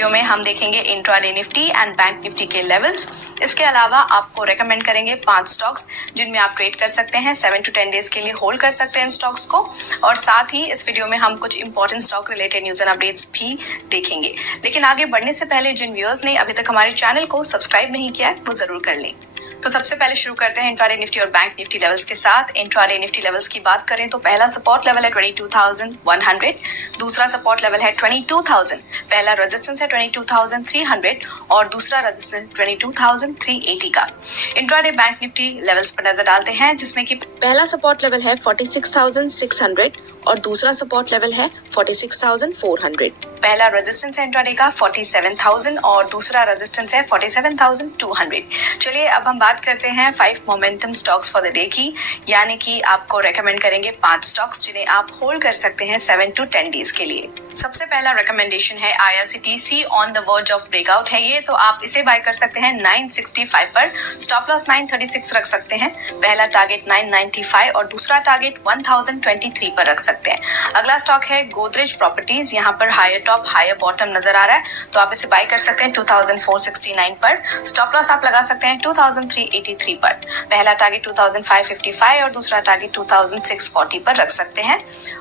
Video में हम देखेंगे intraday Nifty and bank Nifty के लेवल्स। इसके अलावा आपको रेकमेंड करेंगे 5 स्टॉक्स जिनमें आप ट्रेड कर सकते हैं, 7 to 10 डेज के लिए होल्ड कर सकते हैं इन स्टॉक्स को। और साथ ही इस वीडियो में हम कुछ important stock related news and updates भी देखेंगे। लेकिन आगे बढ़ने से पहले जिन व्यूअर्स ने अभी तक हमारे चैनल को सब्सक्राइब नहीं किया है वो जरूर कर लें। तो सबसे पहले शुरू करते हैं इंट्राडे निफ्टी और बैंक निफ्टी लेवल्स के साथ। इंट्राडे निफ्टी लेवल्स की बात करें तो पहला सपोर्ट लेवल है 22,100, दूसरा सपोर्ट लेवल है 22,000, पहला रेजिस्टेंस है 22,300 और दूसरा रेजिस्टेंस 22,380 का। इंट्राडे बैंक निफ्टी लेवल्स पर नजर डालते हैं जिसमें कि पहला सपोर्ट लेवल है 46,600 और दूसरा सपोर्ट लेवल है 46,400। पहला रेजिस्टेंस है इंट्राडे का 47,000 और दूसरा रेजिस्टेंस है 47,200। चलिए अब हम बात करते हैं 5 momentum stocks for the day की, यानी कि आपको रेकमेंड करेंगे 5 स्टॉक्स जिन्हें आप होल्ड कर सकते हैं 7 to 10 डेज के लिए। सबसे पहला रिकमेंडेशन है IRCTC on the verge of breakout है ये, तो आप इसे बाय कर सकते हैं 965 पर, स्टॉप लॉस 936 रख सकते हैं, पहला टारगेट 995 और दूसरा टारगेट 1023 पर रख सकते हैं। अगला स्टॉक है गोदरेज प्रॉपर्टीज, यहाँ पर हायर टॉप हायर बॉटम नजर आ रहा है, तो आप इसे बाय कर सकते हैं 2469 पर, स्टॉप लॉस आप लगा सकते हैं 2383 पर, पहला टारगेट 2555 और दूसरा टारगेट 2640 पर रख सकते हैं।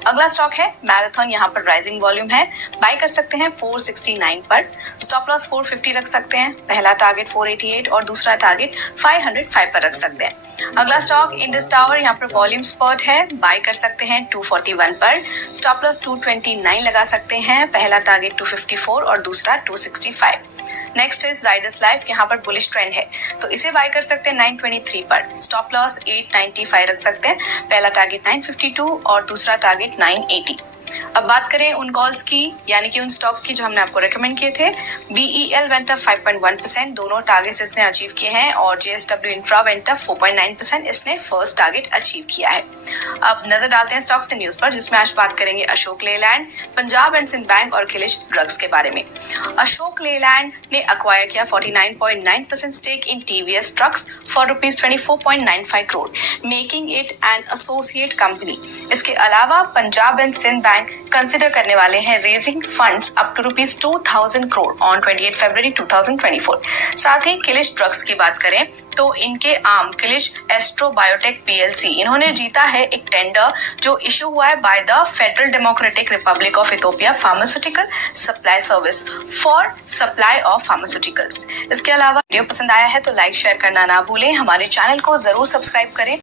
अगला स्टॉक है मैराथन, यहाँ पर राइजिंग वॉल्यूम है, बाय कर सकते हैं 469 पर, स्टॉप लॉस 450 रख सकते हैं, पहला टारगेट 488 और दूसरा टारगेट 505 पर रख सकते हैं। अगला स्टॉक इंडस टावर, यहाँ पर वॉल्यूम स्पर्ट है, बाय कर सकते हैं 241 पर, स्टॉप लॉस 229 लगा सकते हैं, पहला टारगेट 254 और दूसरा 265। नेक्स्ट इज जाइडस लाइफ, यहाँ पर बुलिश ट्रेंड है, तो इसे बाय कर सकते हैं 923 पर, स्टॉप लॉस 895 रख सकते हैं, पहला टारगेट 952 और दूसरा टारगेट 980। अब बात करें उन कॉल्स की, यानी कि उन स्टॉक्स की जो हमने आपको रेकमेंड किए थे। BEL वेंट अप 5.1%, दोनों टारगेट्स इसने अचीव किए हैं, और JSW इंफ्रा वेंट अप 4.9%, इसने फर्स्ट टारगेट अचीव किया है। अब नजर डालते हैं स्टॉक्स एंड न्यूज पर, जिसमें आज बात करेंगे अशोक लेलैंड, पंजाब एंड सिंध बैंक और किलिश ड्रग्स के बारे में। अशोक लेलैंड ने अक्वायर किया 49.9% stake in TVS trucks for ₹24.95 crore, making it an associate company. इसके अलावा Punjab and Sind Bank consider करने वाले हैं raising funds up to ₹2,000 crore on 28 February 2024। साथ ही किलिश ड्रग्स की बात करें तो इनके आर्म किलिश एस्ट्रो बायोटेक PLC, इन्होंने जीता है एक टेंडर जो इशू हुआ है by the federal democratic Republic of Ethiopia pharmaceutical supply service for supply of pharmaceuticals. इसके अलावा वीडियो पसंद आया है तो लाइक शेयर करना ना भूलें, हमारे चैनल को जरूर सब्सक्राइब करें।